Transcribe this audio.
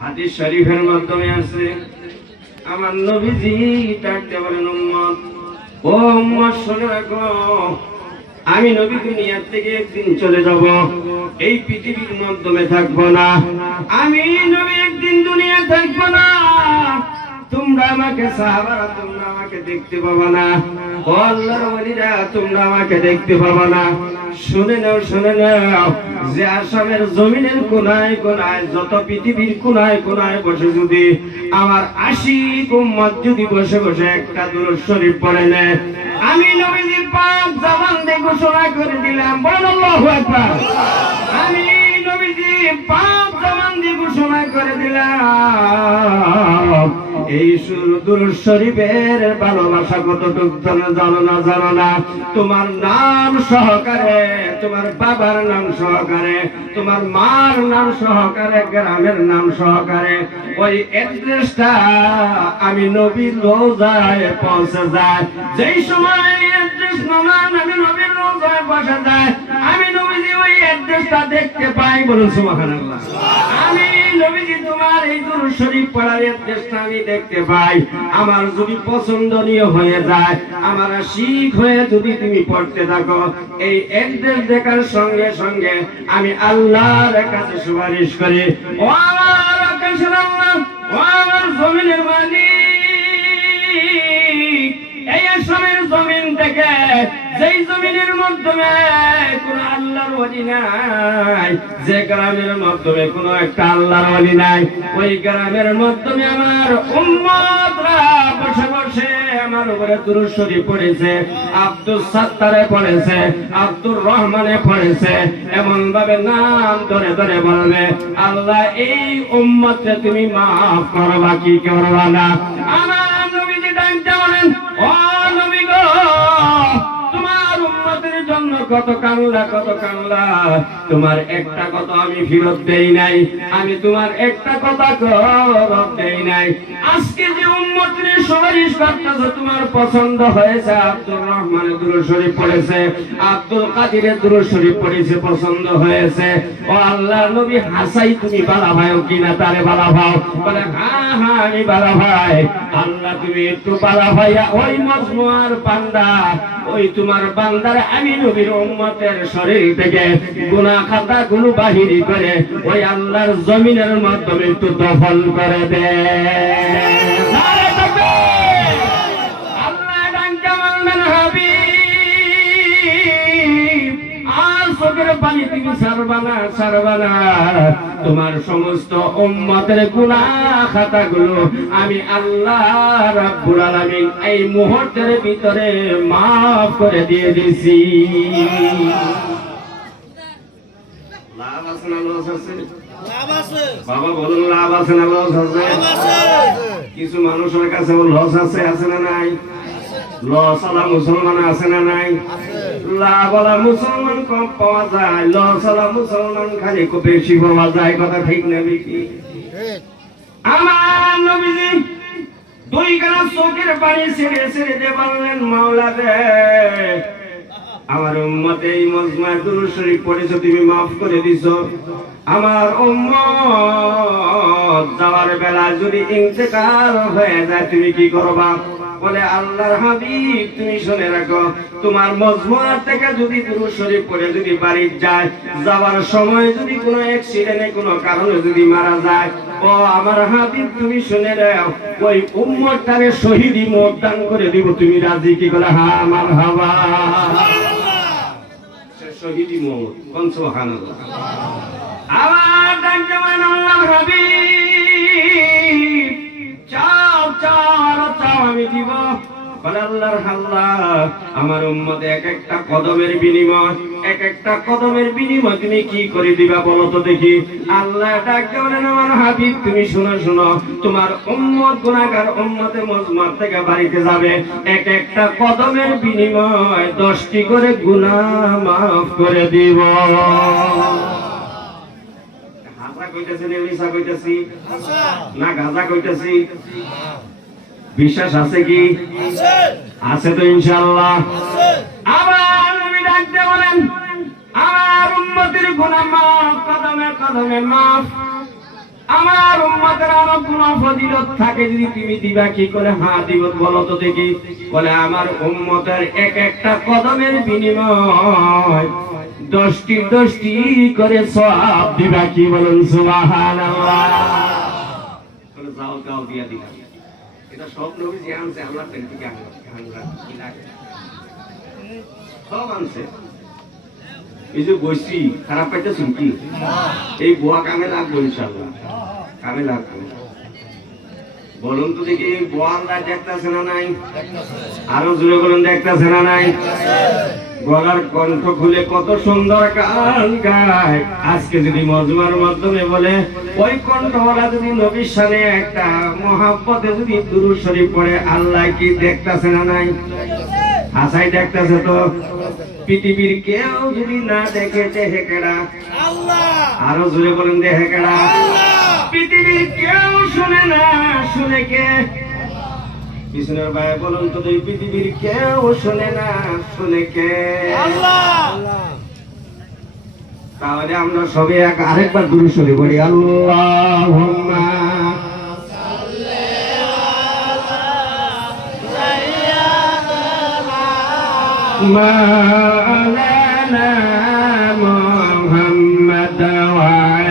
হাদিস শরীফের মাধ্যমে আমার নবীজি ডাকতে উম্মত, ও উম্মত, শুনে রাখো আমি নবী দুনিয়ার থেকে একদিন চলে যাব। এই পৃথিবীর মাধ্যমে থাকব না। আমি নবী একদিন দুনিয়া থাকব না। তোমরা আমাকে সাহাবারা, তোমরা আমাকে দেখতে পাবা না। তোমরা আমাকে দেখতে পাবা না। শুনে নাও শুনে নাও যে আসামের জমিনের কোনায় কোনায়, যত পৃথিবীর কোনায় কোনায় বসে যদি আমার আশি উম্মত যদি বসে বসে একটা দুরুদ পড়ে নেয়, আমি নবীজি জবান দিয়ে ঘোষণা করে দিলাম আকবার। আমি নবীজি জবান দিয়ে ঘোষণা করে দিলাম। এই সুরদুর শরীফের ভালোবাসা কতটুকু জানো জানো না জানো না? তোমার নাম সহকারে, তোমার বাবার নাম সহকারে, তোমার মার নাম সহকারে, গ্রামের নাম সহকারে, ওই অ্যাড্রেসটা আমি নবীর রোজায় পৌঁছে যায় যেই সময় অ্যাড্রেস নমান আমি নবীর রোজায় বসে যায় আমি নবীজি ওই অ্যাড্রেসটা দেখতে পাই বলুন, সুবহানাল্লাহ। আমি নবীজি তোমার শরীফ পড়ার চেষ্টা আমি দেখতে পাই। আমার যদি পছন্দনীয় হয়ে যায়, আমার শিখ হয়ে যদি তুমি পড়তে থাকো, এই একদেশ দেখার সঙ্গে সঙ্গে আমি আল্লাহর কাছে সুপারিশ করি। ও আমার আকাশের আল্লাহ, ও আমার জমিনের মালিক। যেই জমিনের মাধ্যমে কোন আল্লাহর ওলি নাই, যে গ্রামের মাধ্যমে কোন একটা আল্লাহর ওলি নাই, ওই গ্রামের মাধ্যমে আমার উম্মতরা বসে বসে আমার উপরে পড়েছে আব্দুল সাত্তারে পড়েছে, আব্দুর রহমানে পড়েছে এমন ভাবে নাম ধরে ধরে বলবে, আল্লাহ, এই উম্মতকে তুমি মাফ করবা কি করবা না? আমার কত কান্না কত কান্না। তোমার একটা কথা আমি ফেরত দেই নাই, আমি তোমার একটা কথা ফেরত দেই নাই। আজকে যে উম্মতের সুপারিশ করতেছো, তোমার পছন্দ হয়েছে, আব্দুর রহমানের দুরূদ শরীফ পড়েছে, আব্দুল কাদিরের দুরূদ শরীফ পড়েছে, পছন্দ হয়েছে। ও আল্লাহ নবী হাসাই তুমি বালা ভাই কিনা তারে বালা ভাও? বলে হ্যাঁ হ্যাঁ আমি বালা ভাই। আল্লাহ তুমি একটু বালা ভাইয়া, ওই মজমুয়ার বান্দা, ওই তোমার বান্দার আমি নবীর উম্মতের শরীর থেকে গুনাহ খাতা গুলো বাহির করে ওই আল্লাহর জমিনের মাধ্যমে একটু দফল করে দেয় পানি তোমার সমস্ত উম্মতের গুনাহ খাতাগুলো আমি আল্লাহ রাব্বুল আলামিন এই মুহূর্তের ভিতরে মাফ করে দিয়ে দিছি। লাভ আছে না লস আছে লাভ আছে। বাবা বলুন লাভ আছে না লস আছে? লাভ আছে। কিছু মানুষের কাছে লস আছে আছে না নাই? লস আলা মুসলমান আছে না নাই? লাভ আলা মুসলমান কম পাওয়া যায়, লস আলা মুসলমান খালি খুব বেশি পাওয়া যায়, কথা ঠিক কি ঠিক আমার নবীজি দুই গানা চোখের পানি ছেড়ে ছেড়ে দিয়ে বললেন মাওলা রে আমার উম্মতে এই মজমায় দুরূদ শরীফ পড়েছো, তুমি মাফ করে দিছো। আমার উম্মত যাওয়ার বেলা যদি ইন্তেকাল হয়ে যায়, তুমি কি করবা? বলে, আল্লাহর হাবিব, তুমি শুনে রাখো, তোমার মজমুয়া থেকে যদি দুরূদ শরীফ পড়ে যদি বাড়ি যায়, যাওয়ার সময় যদি কোনো অ্যাক্সিডেন্টে কোনো কারণে যদি মারা যায়, ও আমার হাবিব, তুমি শুনে নাও, ওই উম্মতটারে শহীদি মত দান করে দিব, তুমি রাজি কি করে? হা, আমার সে শহীদি মত কোন সুবহানাল্লাহ আমার ডাক আল্লাহর হাবিব বলে আল্লাহর আল্লাহ আমার উম্মতে এক একটা কদমের বিনিময়, এক একটা কদমের বিনিময় তুমি কি করে দিবা বলো তো দেখি। আল্লাহ ডাকতে বলেন, আমার হাবিব, তুমি শোনো শোনো। তোমার উম্মত গুনাহগার উম্মতে মজমাত থেকে বাড়িতে যাবে। এক একটা কদমের বিনিময় দশটি করে গুনাহ মাফ করে দিব। কইতেছি না লিসা কইতেছি? না, গাঁজা কইতেছি? বিশ্বাস আছে কি? আছে। তো ইনশাআল্লাহ। আছে। আবার নবী ডাকতে বলেন আমার উম্মত গুণা মাফ কদমে কদমে মাফ। আমার উম্মতের ফজিলত থাকে যদি তুমি দিবা কি করে? হ্যাঁ দিব বলো তো দেখি। বলে আমার উম্মতের এক একটা কদমের বিনিময় দশটি দশটি করে সব দিবা কি? বলুন যাও যাও দিয়া দিবা। এটা সব নবী যে আনছে, আমরা সব আনছে। এই যে গৈছি খারাপ পাইতেছেন এই বুয়া কামে লাগবো ইনশাল্লাহ কামে বলুন তো দেখি, এই আমরা দেখতেছে না নাই? আরও জোরে বলুন, দেখতেছে না নাই? গলার কণ্ঠ খুলে কত সুন্দর গান গায়। আজকে যদি মজমার মাধ্যমে বলে ওই কণ্ঠওয়ালা যদি নবীর সামনে একটা মহাব্বতে যদি দুরুদ শরীফ পড়ে আল্লাহ কি দেখতেছে না নাই? আশাই দেখতেছে তো। পৃথিবীর কেউ যদি না দেখে দেখে কেডা আরও জোরে বলেন দেখে কেডা। পৃথিবীর কেউ শুনে না শুনে কে? বিষ্ণুর ভাই বলুন তো এই পৃথিবীর কেউ শুনে না শুনে কে আল্লাহ তাহলে আমরা সবে এক আরেকবার দূরে সরে বলি আল্লাহ مولانا محمد وعلى